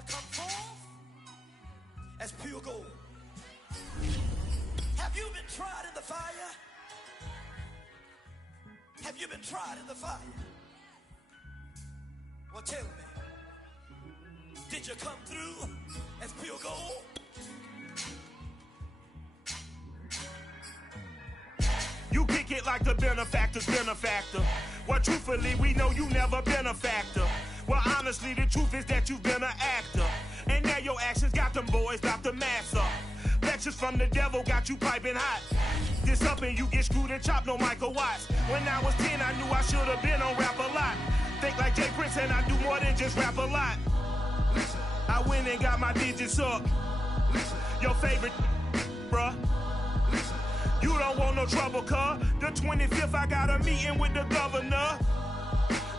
shall come forth as pure gold. Have you been tried in the fire? Have you been tried in the fire? Well, tell me, did you come through as pure gold? You kick it like the benefactor's benefactor. Well, truthfully, we know you never been a factor. Well, honestly, the truth is that you've been an actor. And now your actions got them boys about to mass up. Lectures from the devil got you piping hot. This up and you get screwed and chopped, no Michael Watts. When I was 10, I knew I should have been on Rap a Lot. Think like Jay Prince and I do more than just rap a lot. I went and got my digits up. Your favorite, bruh. You don't want no trouble, cuz. The 25th, I got a meeting with the governor.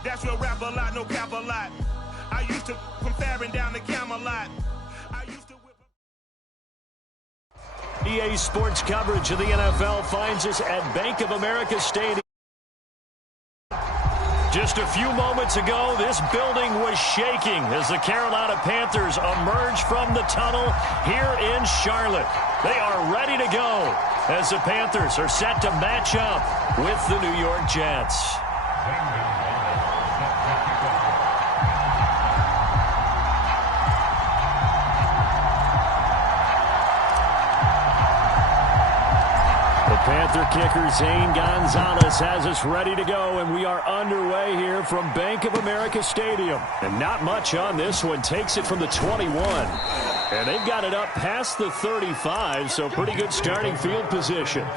That's real rap a lot, no cap a lot. I used to from Farron down to Camelot. I used to whip. EA Sports coverage of the NFL finds us at Bank of America Stadium. Just a few moments ago, this building was shaking as the Carolina Panthers emerged from the tunnel here in Charlotte. They are ready to go as the Panthers are set to match up with the New York Jets. Panther kicker Zane Gonzalez has us ready to go, and we are underway here from Bank of America Stadium. And not much on this one. Takes it from the 21. And they've got it up past the 35, so pretty good starting field position.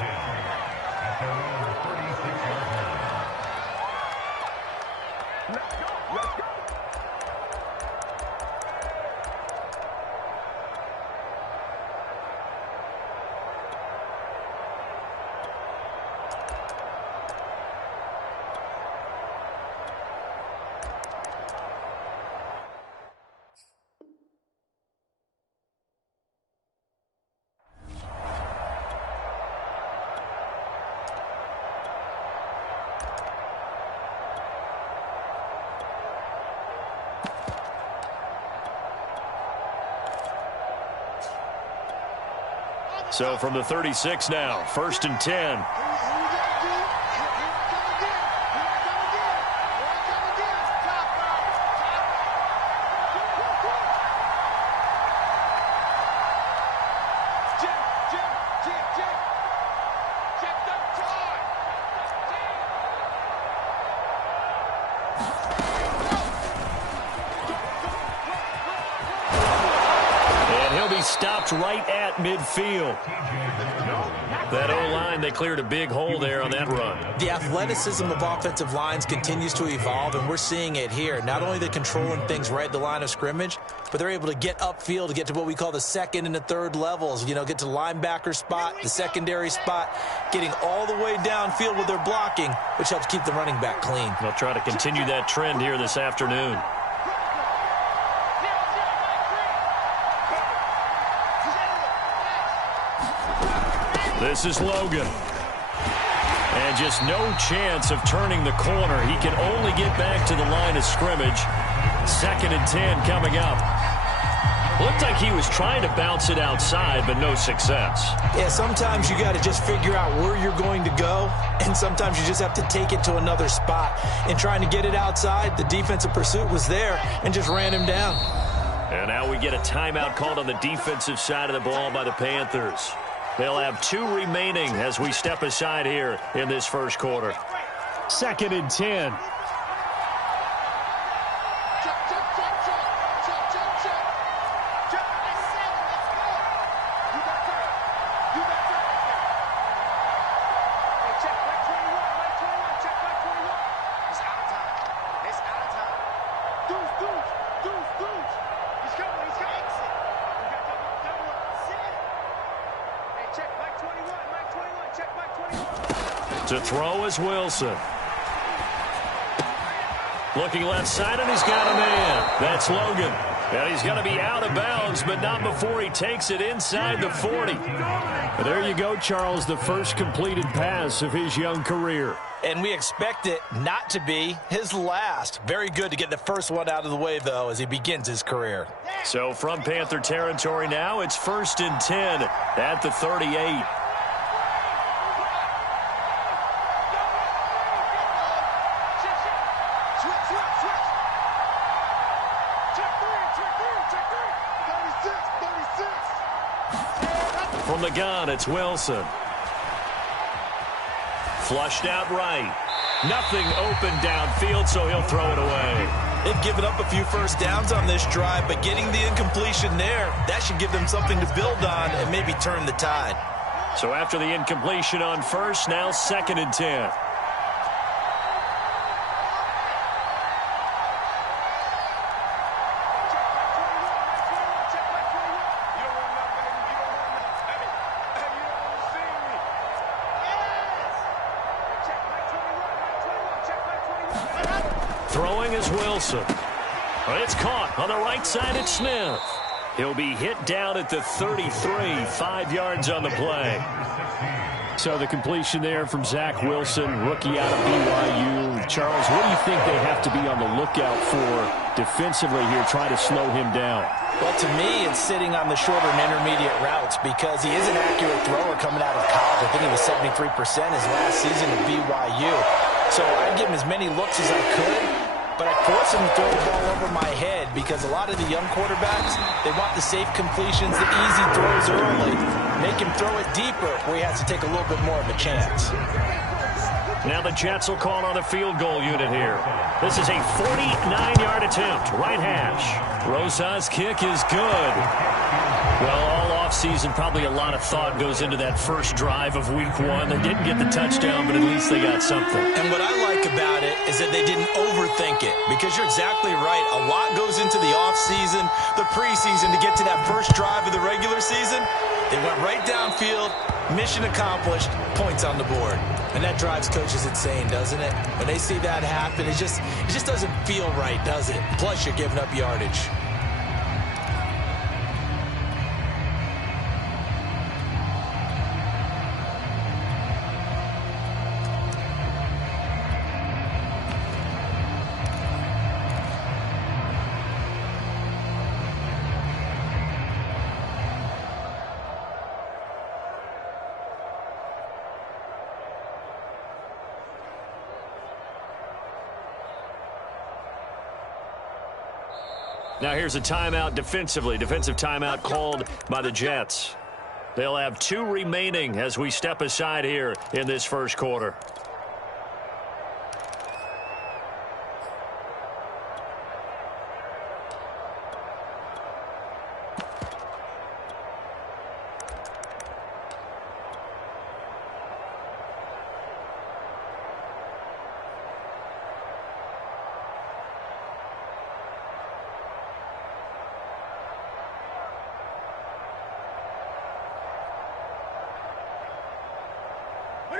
So from the 36 now, 1st and 10. Stopped right at midfield. That O-line, they cleared a big hole there on that run. The athleticism of offensive lines continues to evolve, and we're seeing it here. Not only they're controlling things right at the line of scrimmage, but they're able to get upfield to get to what we call the second and the third levels. You know, get to the linebacker spot, the secondary spot, getting all the way downfield with their blocking, which helps keep the running back clean. They'll try to continue that trend here this afternoon. This is Logan. And just no chance of turning the corner. He can only get back to the line of scrimmage. 2nd and 10 coming up. Looked like he was trying to bounce it outside, but no success. Yeah, sometimes you got to just figure out where you're going to go, and sometimes you just have to take it to another spot. In trying to get it outside, the defensive pursuit was there and just ran him down. And now we get a timeout called on the defensive side of the ball by the Panthers. They'll have 2 remaining as we step aside here in this first quarter. 2nd and 10. To throw is Wilson. Looking left side, and he's got a man. That's Logan. And he's going to be out of bounds, but not before he takes it inside the 40. There you go, Charles, the first completed pass of his young career. And we expect it not to be his last. Very good to get the first one out of the way, though, as he begins his career. So from Panther territory now, it's 1st and 10 at the 38. From the gun, it's Wilson. Flushed out right. Nothing open downfield, so he'll throw it away. They've given up a few first downs on this drive, but getting the incompletion there, that should give them something to build on and maybe turn the tide. So after the incompletion on first, now 2nd and 10. Throwing is Wilson. It's caught on the right side at Smith. He'll be hit down at the 33, 5 yards on the play. So the completion there from Zach Wilson, rookie out of BYU. Charles, what do you think they have to be on the lookout for defensively here, try to slow him down? Well, to me, it's sitting on the shorter and intermediate routes because he is an accurate thrower coming out of college. I think he was 73% his last season at BYU. So I'd give him as many looks as I could, but I'd force him to throw the ball over my head because a lot of the young quarterbacks, they want the safe completions, the easy throws early. Make him throw it deeper where he has to take a little bit more of a chance. Now the Jets will call on a field goal unit here. This is a 49-yard attempt, right hash. Rosa's kick is good. Well, all offseason, probably a lot of thought goes into that first drive of week 1. They didn't get the touchdown, but at least they got something. And what I like about it is that they didn't overthink it, because you're exactly right. A lot goes into the offseason, the preseason to get to that first drive of the regular season. They went right downfield, mission accomplished, points on the board. And that drives coaches insane, doesn't it? When they see that happen, it just doesn't feel right, does it? Plus, you're giving up yardage. Now here's a timeout defensively. Defensive timeout called by the Jets. They'll have 2 remaining as we step aside here in this first quarter.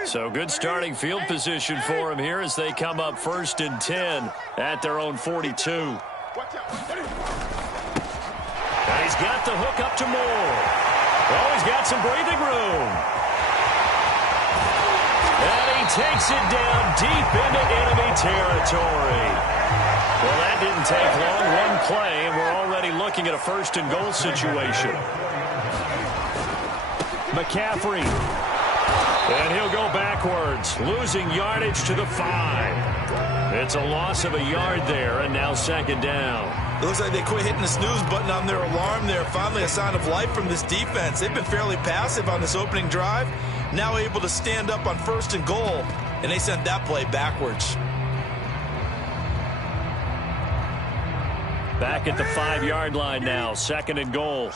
So good starting field position for him here as they come up 1st and 10 at their own 42. And he's got the hook up to Moore. Oh, he's got some breathing room. And he takes it down deep into enemy territory. Well, that didn't take long. One play, and we're already looking at a 1st and goal situation. McCaffrey. And he'll go backwards, losing yardage to the 5. It's a loss of a yard there, and now 2nd down. It looks like they quit hitting the snooze button on their alarm there. Finally a sign of life from this defense. They've been fairly passive on this opening drive. Now able to stand up on 1st and goal, and they sent that play backwards. Back at the 5-yard line now, 2nd and goal.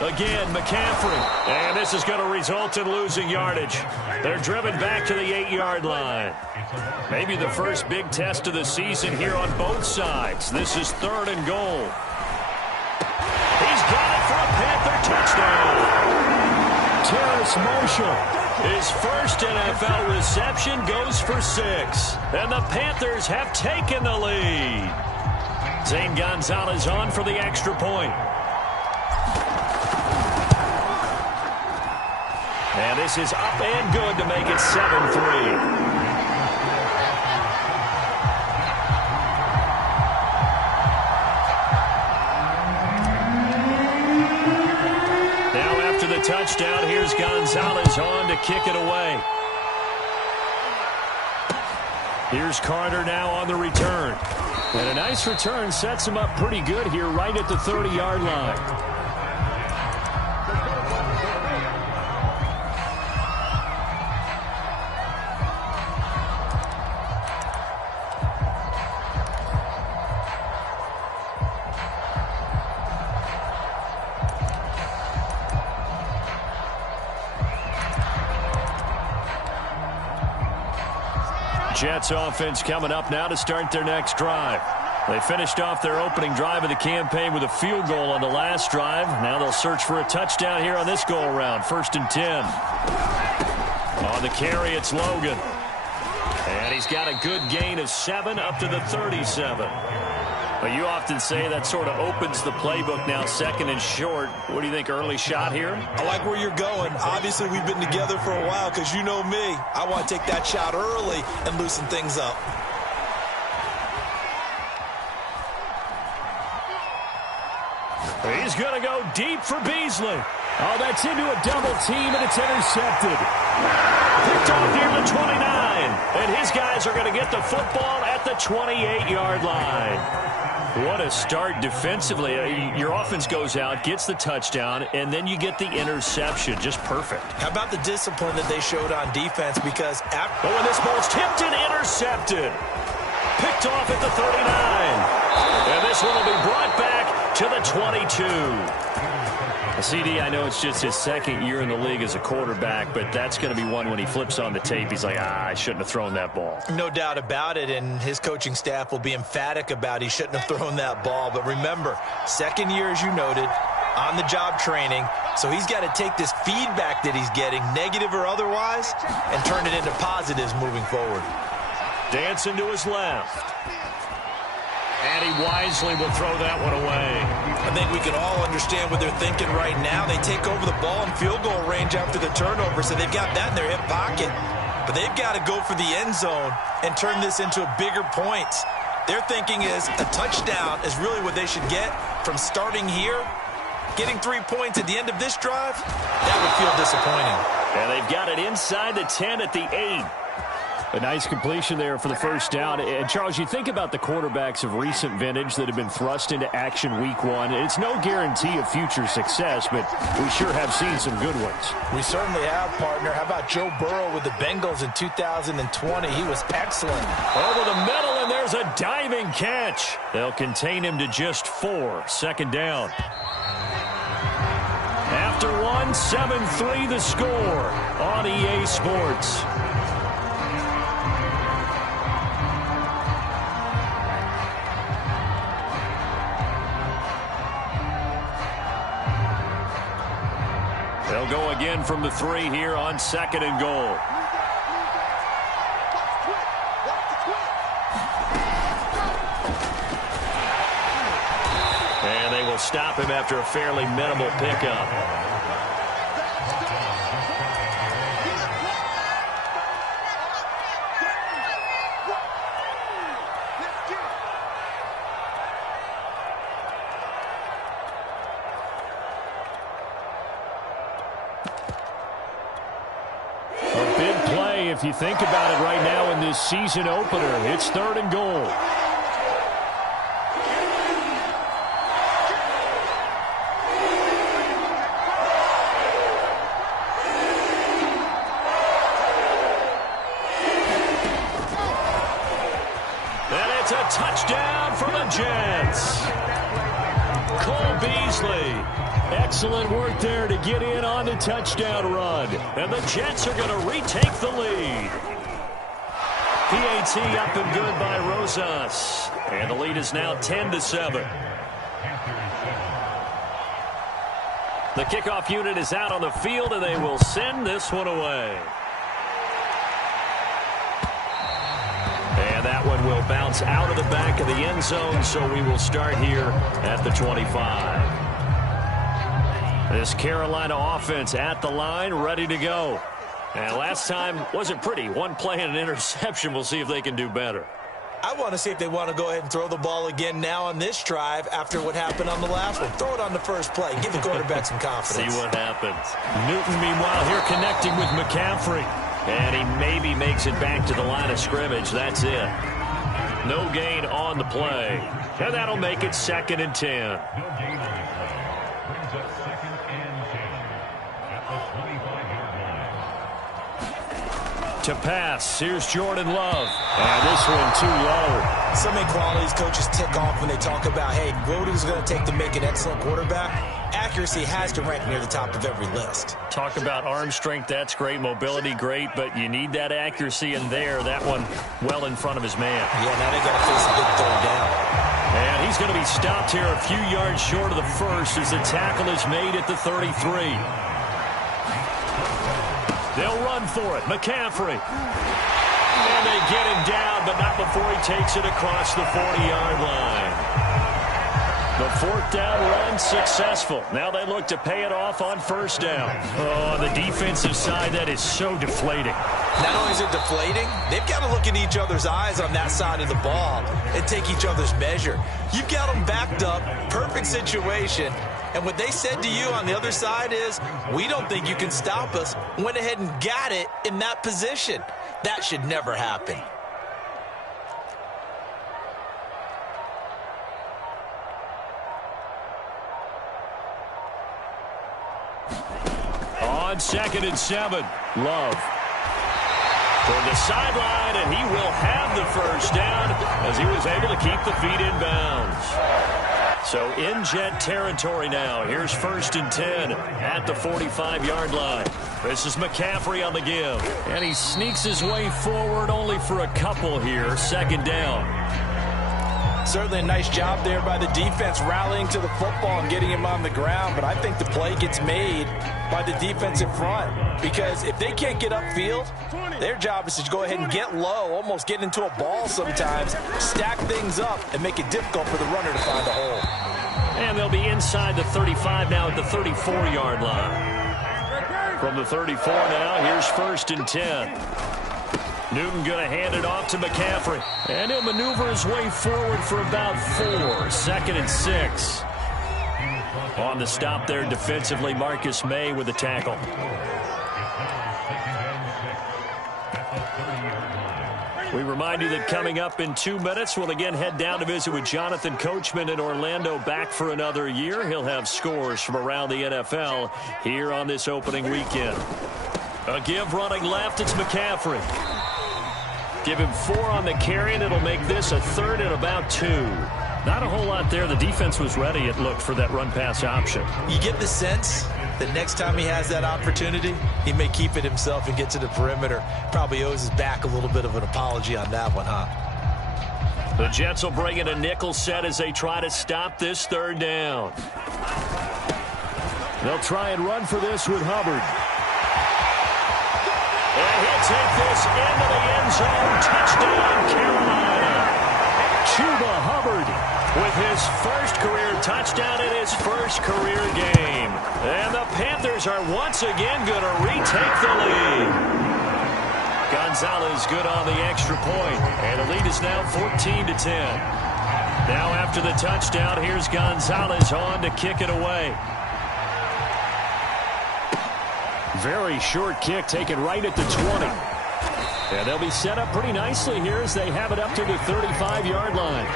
Again, McCaffrey. And this is going to result in losing yardage. They're driven back to the 8-yard line. Maybe the first big test of the season here on both sides. This is 3rd and goal. He's got it for a Panther touchdown. Terrace Marshall His first NFL reception goes for 6. And the Panthers have taken the lead. Zane Gonzalez on for the extra point. And this is up and good to make it 7-3. Touchdown. Here's Gonzalez on to kick it away. Here's Carter now on the return. And a nice return sets him up pretty good here right at the 30-yard line. Jets offense coming up now to start their next drive. They finished off their opening drive of the campaign with a field goal on the last drive. Now they'll search for a touchdown here on this go-around. 1st and 10. On the carry, it's Logan. And he's got a good gain of 7 up to the 37. Well, you often say that sort of opens the playbook now, 2nd and short. What do you think, early shot here? I like where you're going. Obviously, we've been together for a while because you know me. I want to take that shot early and loosen things up. He's going to go deep for Beasley. Oh, that's into a double team, and it's intercepted. Picked off near the 29. And his guys are going to get the football at the 28-yard line. What a start defensively. Your offense goes out, gets the touchdown, and then you get the interception. Just perfect. How about the discipline that they showed on defense? Because after... Oh, and this ball's tipped and intercepted. Picked off at the 39. And this one will be brought back to the 22. CD, I know it's just his 2nd year in the league as a quarterback, but that's going to be one when he flips on the tape. He's like, I shouldn't have thrown that ball. No doubt about it, and his coaching staff will be emphatic about he shouldn't have thrown that ball. But remember, 2nd year, as you noted, on-the-job training, so he's got to take this feedback that he's getting, negative or otherwise, and turn it into positives moving forward. Dancing to his left. And he wisely will throw that one away. I think we can all understand what they're thinking right now. They take over the ball in field goal range after the turnover, so they've got that in their hip pocket. But they've got to go for the end zone and turn this into a bigger point. Their thinking is a touchdown is really what they should get from starting here. Getting 3 points at the end of this drive, that would feel disappointing. And they've got it inside the 10 at the 8. A nice completion there for the first down. And, Charles, you think about the quarterbacks of recent vintage that have been thrust into action week 1. It's no guarantee of future success, but we sure have seen some good ones. We certainly have, partner. How about Joe Burrow with the Bengals in 2020? He was excellent. Over the middle, and there's a diving catch. They'll contain him to just 4. 2nd down. After 1, 7-3 the score on EA Sports. They'll go again from the 3 here on 2nd and goal. And they will stop him after a fairly minimal pickup. If you think about it right now in this season opener, it's 3rd and goal. And it's a touchdown for the Jets. Cole Beasley. Excellent work there to get in on the touchdown run. And the Jets are going to retake the lead. PAT up and good by Rosas. And the lead is now 10-7. The kickoff unit is out on the field, and they will send this one away. And that one will bounce out of the back of the end zone, so we will start here at the 25. This Carolina offense at the line, ready to go. And last time wasn't pretty. One play and an interception. We'll see if they can do better. I want to see if they want to go ahead and throw the ball again now on this drive after what happened on the last one. Throw it on the first play. Give the quarterback some confidence. See what happens. Newton, meanwhile, here connecting with McCaffrey. And he maybe makes it back to the line of scrimmage. That's it. No gain on the play. And that'll make it 2nd and 10. To pass, here's Jordan Love. And this one too low. So many qualities coaches tick off when they talk about, hey, what is it going to take to make an excellent quarterback? Accuracy has to rank near the top of every list. Talk about arm strength, that's great. Mobility, great. But you need that accuracy in there. That one well in front of his man. Yeah, now they got to face a big third down. And he's going to be stopped here a few yards short of the first as the tackle is made at the 33. They'll run for it. McCaffrey. And they get him down, but not before he takes it across the 40-yard line. The 4th down run successful. Now they look to pay it off on 1st down. Oh, on the defensive side, that is so deflating. Not only is it deflating, they've got to look in each other's eyes on that side of the ball and take each other's measure. You've got them backed up, perfect situation. And what they said to you on the other side is, we don't think you can stop us. Went ahead and got it in that position. That should never happen. On 2nd and 7, Love. Toward the sideline, and he will have the 1st down as he was able to keep the feet in bounds. So in Jet territory now. Here's 1st and 10 at the 45-yard line. This is McCaffrey on the give. And he sneaks his way forward only for a couple here. 2nd down. Certainly a nice job there by the defense rallying to the football and getting him on the ground. But I think the play gets made by the defensive front. Because if they can't get upfield, their job is to go ahead and get low, almost get into a ball sometimes, stack things up, and make it difficult for the runner to find a hole. And they'll be inside the 35 now at the 34-yard line. From the 34 now, here's 1st and 10. Newton going to hand it off to McCaffrey. And he'll maneuver his way forward for about 4. 2nd and 6. On the stop there defensively, Marcus May with the tackle. We remind you that coming up in 2 minutes, we'll again head down to visit with Jonathan Coachman in Orlando, back for another year. He'll have scores from around the NFL here on this opening weekend. A give running left, it's McCaffrey. Give him 4 on the carry, and it'll make this a 3rd and about 2. Not a whole lot there. The defense was ready, it looked, for that run-pass option. You get the sense that next time he has that opportunity, he may keep it himself and get to the perimeter. Probably owes his back a little bit of an apology on that one, huh? The Jets will bring in a nickel set as they try to stop this 3rd down. They'll try and run for this with Hubbard. And he'll take this into the end zone. Touchdown, Carolina. Chuba Hubbard with his first career touchdown in his first career game. And the Panthers are once again going to retake the lead. Gonzalez good on the extra point. And the lead is now 14-10. Now after the touchdown, here's Gonzalez on to kick it away. Very short kick taken right at the 20. And they'll be set up pretty nicely here as they have it up to the 35-yard line.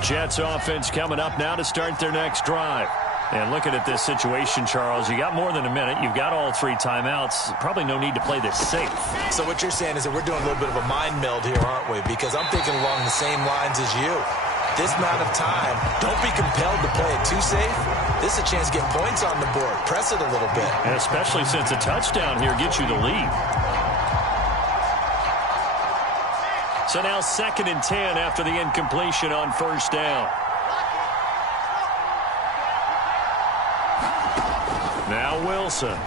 Jets offense coming up now to start their next drive. And looking at this situation, Charles, you got more than a minute. You've got all 3 timeouts. Probably no need to play this safe. So what you're saying is that we're doing a little bit of a mind meld here, aren't we? Because I'm thinking along the same lines as you. this amount of time, don't be compelled to play it too safe. This is a chance to get points on the board. Press it a little bit. And especially since a touchdown here gets you the lead. So now 2nd and 10 after the incompletion on first down. Now Wilson.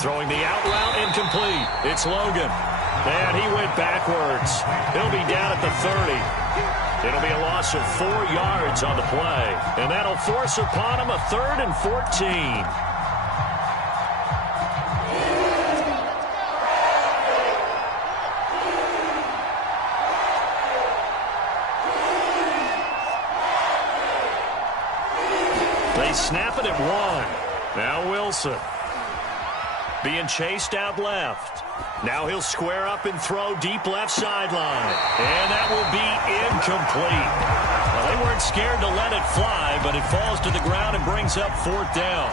Throwing the out route incomplete. It's Logan. And he went backwards. He'll be down at the 30. It'll be a loss of 4 yards on the play. And that'll force upon him a 3rd and 14. They snap it at 1. Now Wilson. Being chased out left. Now he'll square up and throw deep left sideline. And that will be incomplete. Well, they weren't scared to let it fly, but it falls to the ground and brings up 4th down.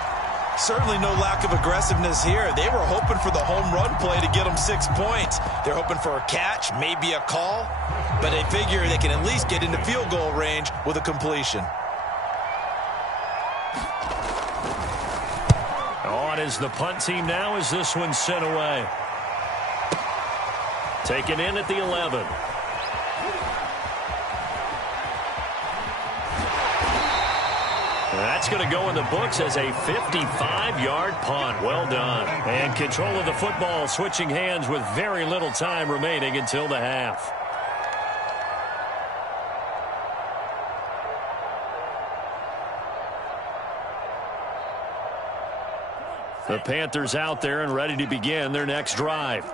Certainly no lack of aggressiveness here. They were hoping for the home run play to get them 6 points. They're hoping for a catch, maybe a call, but they figure they can at least get into field goal range with a completion. On is the punt team now as this one's sent away. Taken in at the 11. That's going to go in the books as a 55-yard punt. Well done. And control of the football switching hands with very little time remaining until the half. The Panthers out there and ready to begin their next drive.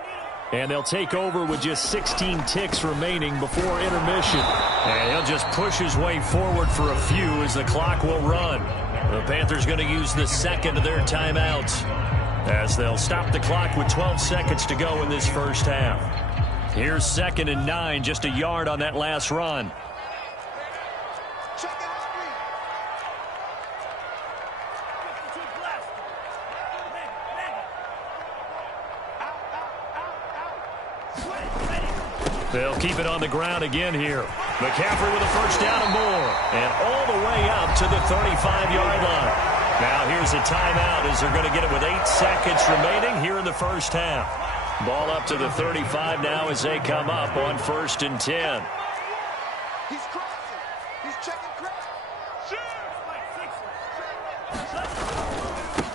And they'll take over with just 16 ticks remaining before intermission. And he'll just push his way forward for a few as the clock will run. The Panthers going to use the second of their timeouts as they'll stop the clock with 12 seconds to go in this first half. Here's 2nd and 9, just a yard on that last run. They'll keep it on the ground again here. McCaffrey with a first down and more. And all the way up to the 35-yard line. Now here's a timeout as they're going to get it with 8 seconds remaining here in the first half. Ball up to the 35 now as they come up on 1st and 10. He's crossing. He's checking cross.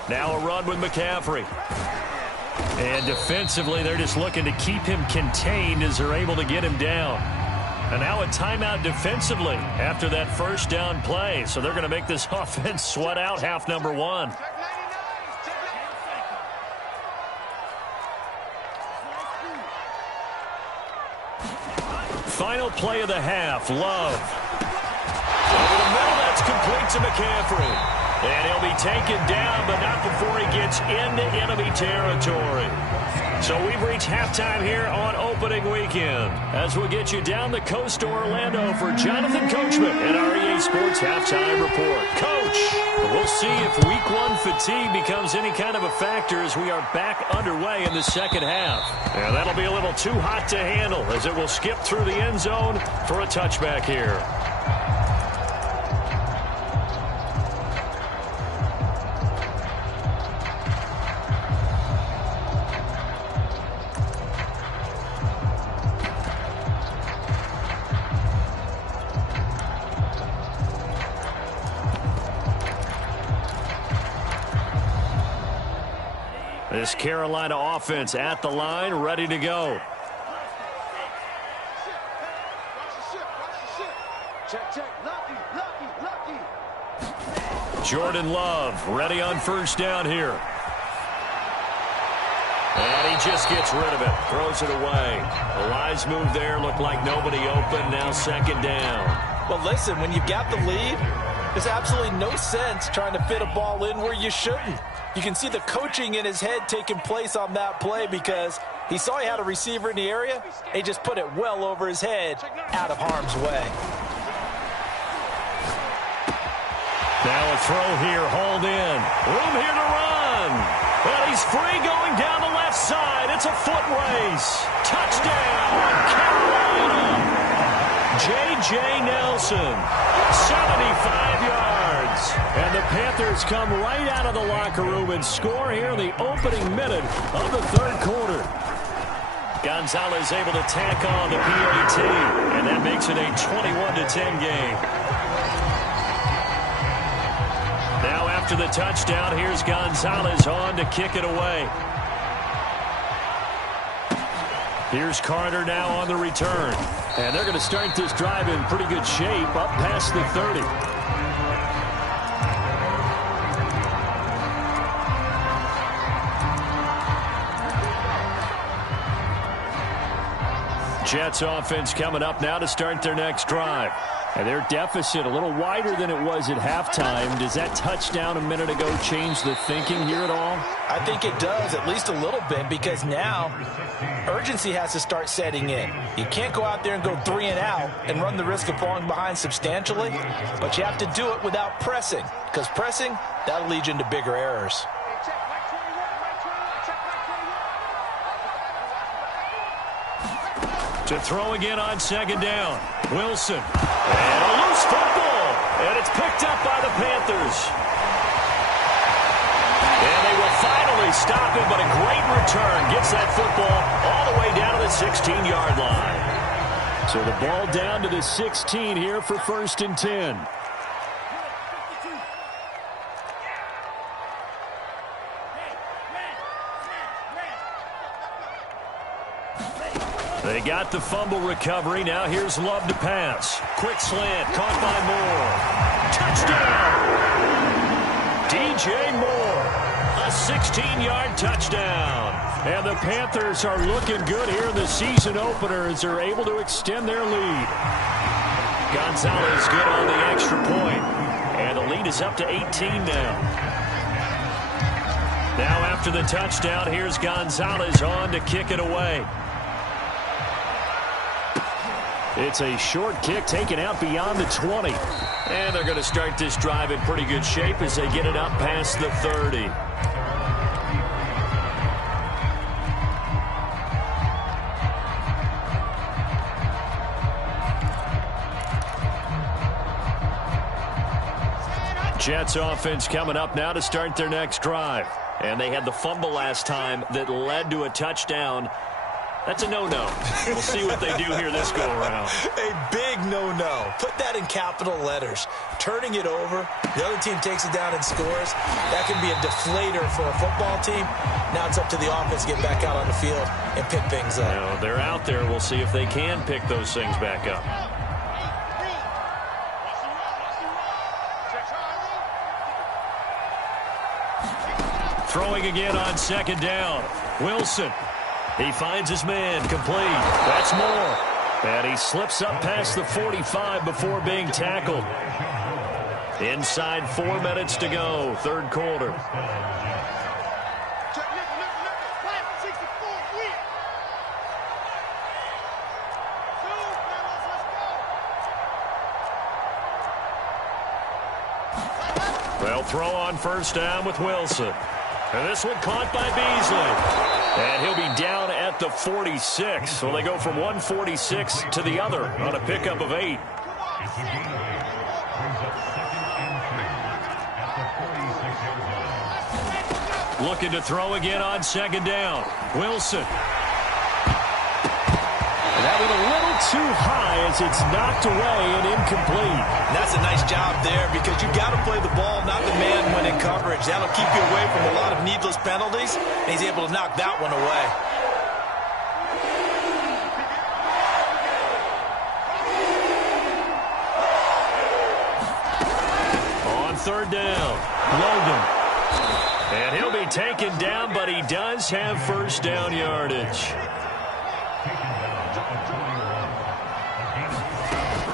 Now a run with McCaffrey. And defensively, they're just looking to keep him contained as they're able to get him down. And now a timeout defensively after that first down play. So they're going to make this offense sweat out half number 1. Final play of the half, Love. Over the middle, that's complete to McCaffrey. And he'll be taken down, but not before he gets into enemy territory. So we've reached halftime here on opening weekend as we'll get you down the coast to Orlando for Jonathan Coachman and our EA Sports Halftime Report. Coach, we'll see if Week 1 fatigue becomes any kind of a factor as we are back underway in the second half. And that'll be a little too hot to handle as it will skip through the end zone for a touchback here. This Carolina offense at the line, ready to go. Jordan Love ready on first down here. And he just gets rid of it, throws it away. A wise move there, looked like nobody open, now 2nd down. Well, listen, when you've got the lead, there's absolutely no sense trying to fit a ball in where you shouldn't. You can see the coaching in his head taking place on that play because he saw he had a receiver in the area, and he just put it well over his head out of harm's way. Now a throw here, hauled in. Room here to run. But he's free going down the left side. It's a foot race. Touchdown, Carolina. DJ Nelson, 75 yards. And the Panthers come right out of the locker room and score here in the opening minute of the third quarter. Gonzalez able to tack on the PAT, and that makes it a 21-10 game. Now after the touchdown, here's Gonzalez on to kick it away. Here's Carter now on the return. And they're going to start this drive in pretty good shape up past the 30. Jets offense coming up now to start their next drive. And their deficit a little wider than it was at halftime. Does that touchdown a minute ago change the thinking here at all? I think it does, at least a little bit, because now urgency has to start setting in. You can't go out there and go 3 and out and run the risk of falling behind substantially, but you have to do it without pressing, because pressing, that'll lead you into bigger errors. To throw again on second down. Wilson. And a loose football. And it's picked up by the Panthers. And they will finally stop him, but a great return. Gets that football all the way down to the 16-yard line. So the ball down to the 16 here for 1st and 10. They got the fumble recovery. Now here's Love to pass. Quick slant. Caught by Moore. Touchdown. DJ Moore. A 16-yard touchdown. And the Panthers are looking good here in the season opener as they're able to extend their lead. Gonzalez good on the extra point. And the lead is up to 18 now. Now after the touchdown, here's Gonzalez on to kick it away. It's a short kick taken out beyond the 20. And they're going to start this drive in pretty good shape as they get it up past the 30. Jets offense coming up now to start their next drive. And they had the fumble last time that led to a touchdown. That's a no-no. We'll see what they do here this go-around. A big no-no. Put that in capital letters. Turning it over, the other team takes it down and scores. That can be a deflator for a football team. Now it's up to the offense to get back out on the field and pick things up. You know, they're out there. We'll see if they can pick those things back up. Throwing again on second down. Wilson. He finds his man, complete. That's Moore. And he slips up past the 45 before being tackled. Inside 4 minutes to go, third quarter. They'll throw on first down with Wilson. And this one caught by Beasley. And he'll be down at the 46. So they go from 146 to the other on a pickup of 8. Looking to throw again on second down. Wilson. And that went a little too high as it's knocked away and incomplete. And that's a nice job there because you got to play the ball, not the man when in coverage. That'll keep you away from a lot of needless penalties. And he's able to knock that one away. On third down, Logan. And he'll be taken down, but he does have first down yardage.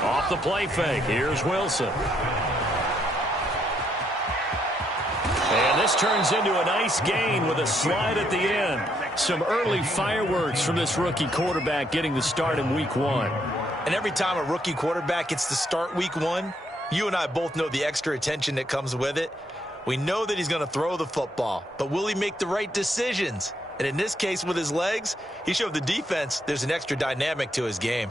Off the play fake, here's Wilson. And this turns into a nice gain with a slide at the end. Some early fireworks from this rookie quarterback getting the start in week 1. And every time a rookie quarterback gets to start week 1, you and I both know the extra attention that comes with it. We know that he's going to throw the football, but will he make the right decisions? And in this case, with his legs, he showed the defense there's an extra dynamic to his game.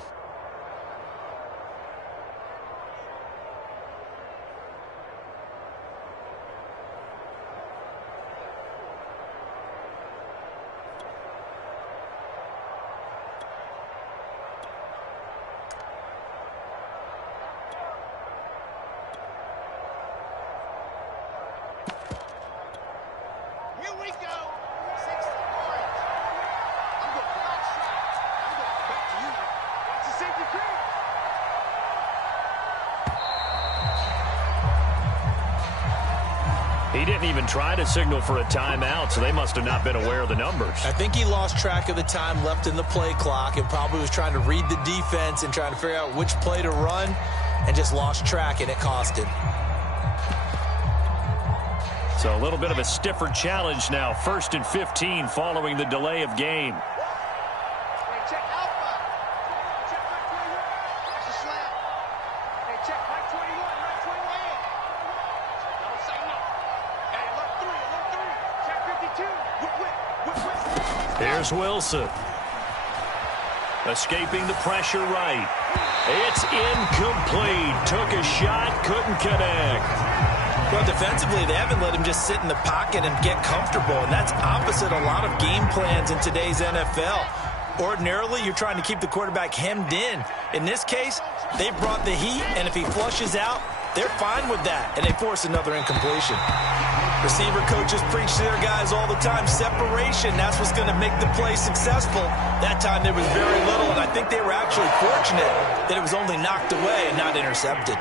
He didn't even try to signal for a timeout, so they must have not been aware of the numbers. I think he lost track of the time left in the play clock and probably was trying to read the defense and trying to figure out which play to run and just lost track, and it cost him. So a little bit of a stiffer challenge now. 1st and 15 following the delay of game. Here's Wilson. Escaping the pressure right. It's incomplete. Took a shot, couldn't connect. Well, defensively, they haven't let him just sit in the pocket and get comfortable, and that's opposite a lot of game plans in today's NFL. Ordinarily, you're trying to keep the quarterback hemmed in. In this case, they brought the heat, and if he flushes out, they're fine with that, and they force another incompletion. Receiver coaches preach to their guys all the time, separation, that's what's going to make the play successful. That time there was very little, and I think they were actually fortunate that it was only knocked away and not intercepted.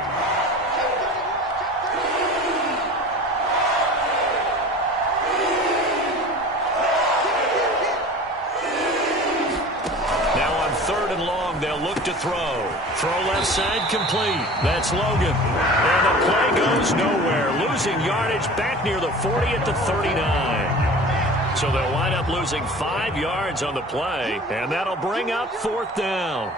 They'll look to throw. Throw left side complete. That's Logan. And the play goes nowhere. Losing yardage back near the 40 at the 39. So they'll wind up losing 5 yards on the play. And that'll bring up 4th down.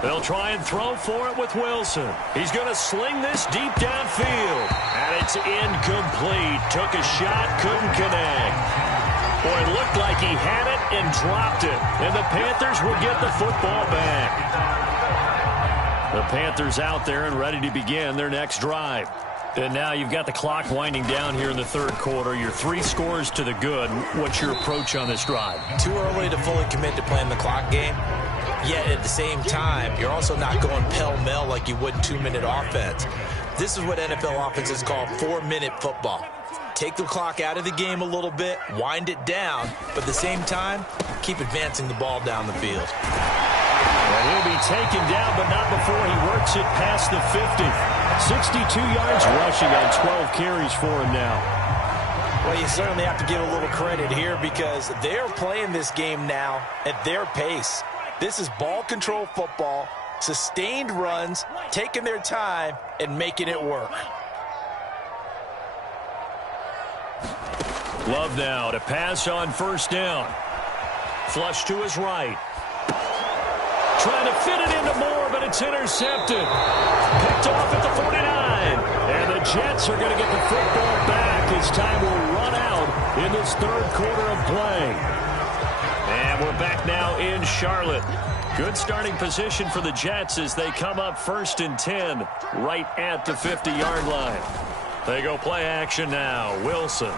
They'll try and throw for it with Wilson. He's going to sling this deep downfield. And it's incomplete. Took a shot, couldn't connect. Boy, it looked like he had it and dropped it. And the Panthers will get the football back. The Panthers out there and ready to begin their next drive. And now you've got the clock winding down here in the 3rd quarter. You're 3 scores to the good. What's your approach on this drive? Too early to fully commit to playing the clock game. Yet at the same time, you're also not going pell-mell like you would 2-minute offense. This is what NFL offenses call 4-minute football. Take the clock out of the game a little bit, wind it down, but at the same time, keep advancing the ball down the field. And he'll be taken down, but not before he works it past the 50. 62 yards rushing on 12 carries for him now. Well, you certainly have to give a little credit here because they're playing this game now at their pace. This is ball control football, sustained runs, taking their time, and making it work. Love now to pass on 1st down. Flush to his right. Trying to fit it into Moore, but it's intercepted. Picked off at the 49. And the Jets are going to get the football back as time will run out in this 3rd quarter of play. And we're back now in Charlotte. Good starting position for the Jets as they come up 1st and 10 right at the 50-yard line. They go play action now. Wilson.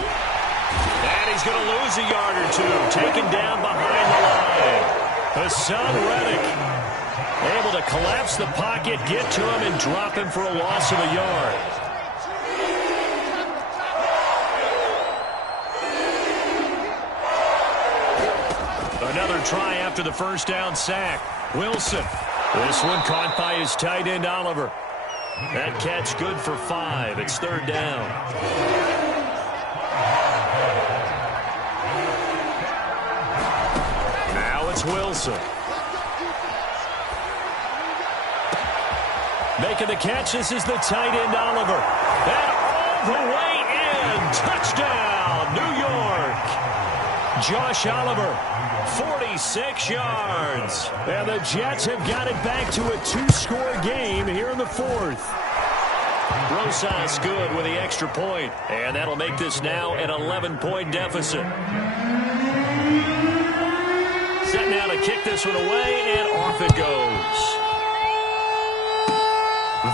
And he's going to lose a yard or two. Taken down behind the line. Hassan Reddick able to collapse the pocket, get to him, and drop him for a loss of a yard. Another try after the 1st down sack. Wilson. This one caught by his tight end, Oliver. That catch good for 5. It's 3rd down. Wilson. Making the catch, this is the tight end, Oliver. And all the way in. Touchdown, New York. Josh Oliver, 46 yards. And the Jets have got it back to a 2-score game here in the 4th. Rosas good with the extra point. And that'll make this now an 11-point deficit. Set now to kick this one away, and off it goes.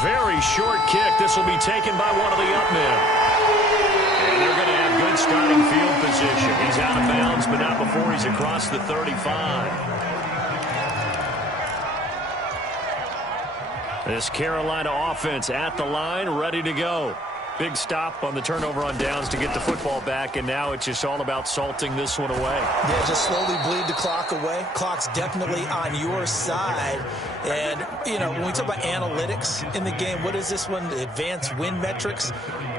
Very short kick. This will be taken by one of the up men. And they're going to have good starting field position. He's out of bounds, but not before he's across the 35. This Carolina offense at the line, ready to go. Big stop on the turnover on downs to get the football back, and now it's just all about salting this one away. Yeah, just slowly bleed the clock away. Clock's definitely on your side. And, you know, when we talk about analytics in the game, what is this one? Advanced win metrics?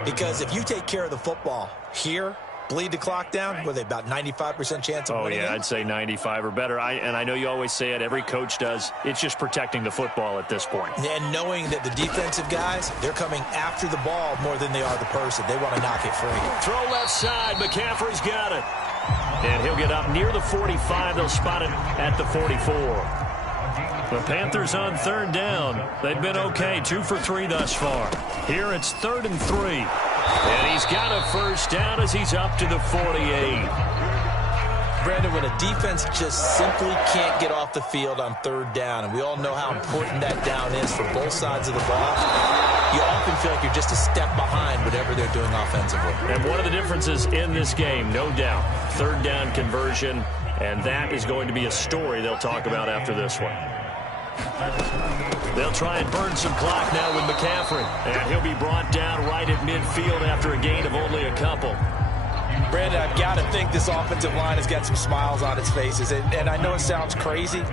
Because if you take care of the football here, bleed the clock down, were they about 95% chance of winning? Oh, yeah, I'd say 95 or better. And I know you always say it, every coach does. It's just protecting the football at this point. And knowing that the defensive guys, they're coming after the ball more than they are the person. They want to knock it free. Throw left side. McCaffrey's got it. And he'll get up near the 45. They'll spot it at the 44. The Panthers on third down. They've been okay, 2 for 3 thus far. Here it's 3rd and 3. And he's got a first down as he's up to the 48. Brandon, when a defense just simply can't get off the field on third down, and we all know how important that down is for both sides of the ball, you often feel like you're just a step behind whatever they're doing offensively. And one of the differences in this game, no doubt, third down conversion, and that is going to be a story they'll talk about after this one. They'll try and burn some clock now with McCaffrey. And he'll be brought down right at midfield after a gain of only a couple. Brandon, I've got to think this offensive line has got some smiles on its faces. And I know it sounds crazy,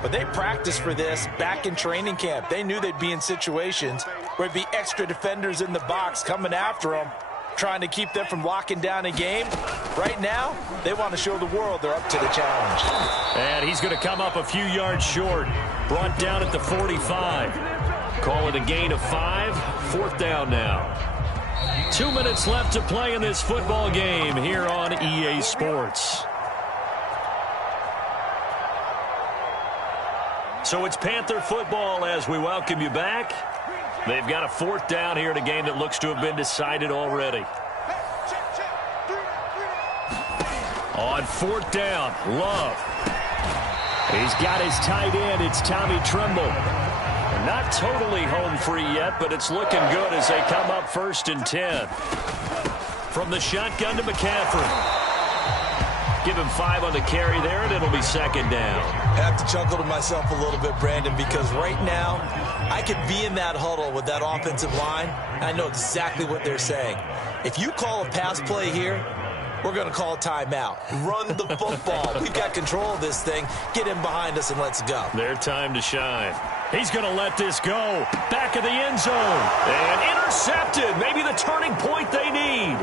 but they practiced for this back in training camp. They knew they'd be in situations where there'd be extra defenders in the box coming after them, trying to keep them from locking down a game. Right now, they want to show the world they're up to the challenge. And he's going to come up a few yards short. Brought down at the 45. Call it a gain of 5. 4th down now. 2 minutes left to play in this football game here on EA Sports. So it's Panther football as we welcome you back. They've got a 4th down here in a game that looks to have been decided already. On 4th down, Love. He's got his tight end. It's Tommy Tremble. Not totally home free yet, but it's looking good as they come up 1st and 10. From the shotgun to McCaffrey. Give him 5 on the carry there, and it'll be 2nd down. I have to chuckle to myself a little bit, Brandon, because right now I could be in that huddle with that offensive line. I know exactly what they're saying. If you call a pass play here, we're going to call a timeout. Run the football. We've got control of this thing. Get him behind us and let's go. Their time to shine. He's going to let this go. Back of the end zone. And intercepted. Maybe the turning point they need.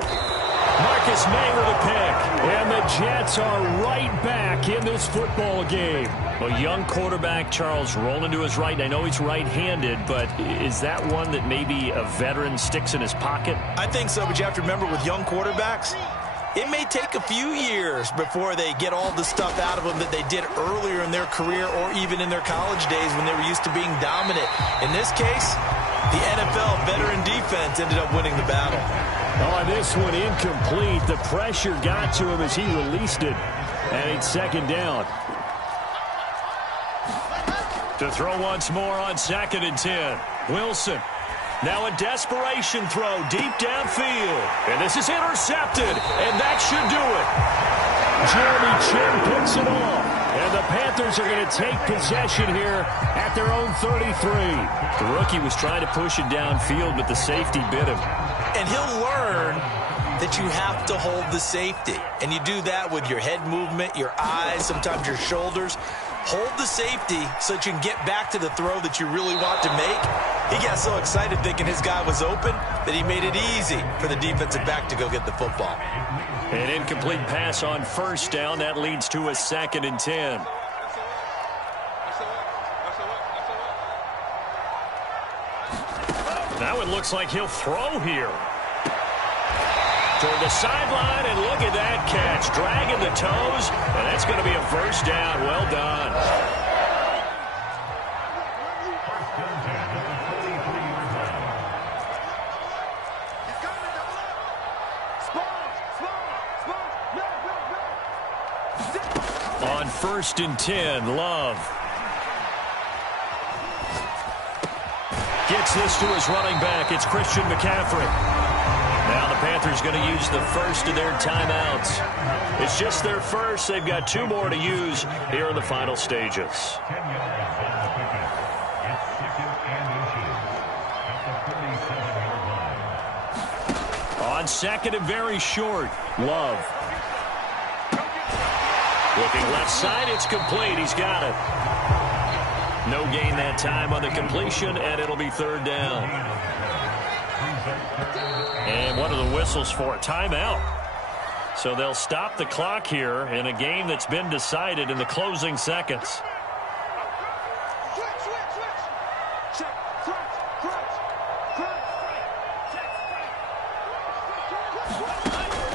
Marcus May with a pick. And the Jets are right back in this football game. A young quarterback, Charles, rolling to his right. I know he's right-handed, but is that one that maybe a veteran sticks in his pocket? I think so, but you have to remember with young quarterbacks, it may take a few years before they get all the stuff out of them that they did earlier in their career or even in their college days when they were used to being dominant. In this case, the NFL veteran defense ended up winning the battle. Oh, this one incomplete. The pressure got to him as he released it. And it's 2nd down. To throw once more on 2nd and 10. Wilson. Now a desperation throw deep downfield. And this is intercepted. And that should do it. Jeremy Chin picks it off. And the Panthers are going to take possession here at their own 33. The rookie was trying to push it downfield, but the safety bit him. And he'll learn that you have to hold the safety. And you do that with your head movement, your eyes, sometimes your shoulders. Hold the safety so that you can get back to the throw that you really want to make. He got so excited thinking his guy was open that he made it easy for the defensive back to go get the football. An incomplete pass on 1st down. That leads to a 2nd and 10. Now it looks like he'll throw here. Toward the sideline, and look at that catch. Dragging the toes, and that's going to be a 1st down. Well done. On 1st and 10, Love. Gets this to his running back. It's Christian McCaffrey. Now the Panthers going to use the first of their timeouts. It's just their first. They've got 2 more to use here in the final stages. On second and very short, Love. Looking left side, it's complete. He's got it. No gain that time on the completion, and it'll be third down. And one of the whistles for a timeout. So they'll stop the clock here in a game that's been decided in the closing seconds.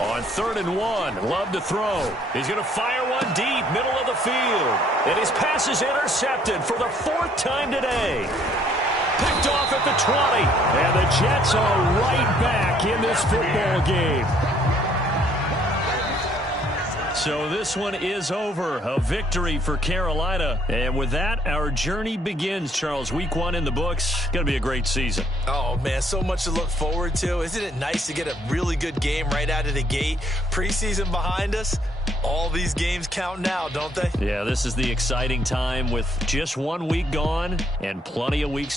On 3rd and 1, Love to throw. He's going to fire one deep, middle of the field. And his pass is intercepted for the 4th time today. Picked off at the 20. And the Jets are right back in this football game. So this one is over. A victory for Carolina. And with that, our journey begins, Charles. Week 1 in the books. Going to be a great season. Oh, man, so much to look forward to. Isn't it nice to get a really good game right out of the gate? Preseason behind us. All these games count now, don't they? Yeah, this is the exciting time with just 1 week gone and plenty of weeks.